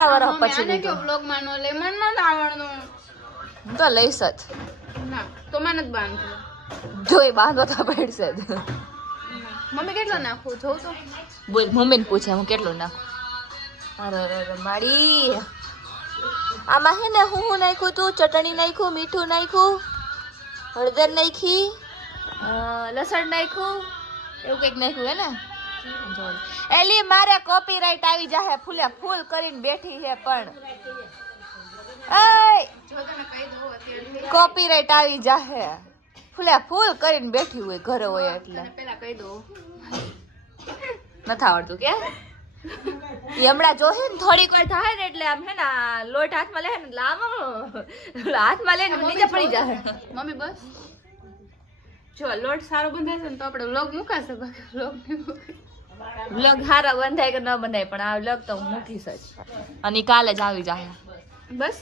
વરસ પછી આને લીધો કે વ્લોગ માં નો લે મને ન આવડતું હું તો લઈશ જ ના તો મને જ બાંધો જોઈ બાંધો તો પડશે જ મમ્મી કેટલો નાખું જોઉં તો બોલ મમ્મીને પૂછે હું કેટલું નાખું અરે મારી આમાં હે ને હું નાખ્યું તું ચટણી નાખ્યું મીઠું નાખ્યું હળદર નાખી લસણ નાખ્યું એવું કંઈક નાખ્યું હે ને એલી મારે કોપીરાઈટ આવી જાહે ફૂલે ફૂલ કરીને બેઠી હે પણ જો તમે કહી દો અત્યારે કોપીરાઈટ આવી જાહે ફૂલે ફૂલ કરીને બેઠી હોય ઘરે હોય એટલે તને પેલા કહી દો નથી આવડતું કે ઈ હમણાં જોહે ને થોડીક વાર થાય ને એટલે આમ હે ને આ લોટ હાથમાં લે ને એટલે આમ હાથમાં લઈને નીચે પડી જાય મમ્મી બસ જો લોટ સારો બંધાશે ને તો આપણે વ્લોગ મુકાશે બાકી વ્લોગ નહીં મુકાય વ્લોગ હારા બંધાય કે ન બંધાય પણ આ વ્લોગ તો હું મૂકીશ જ અને ઈ કાલે જ આવી જાય બસ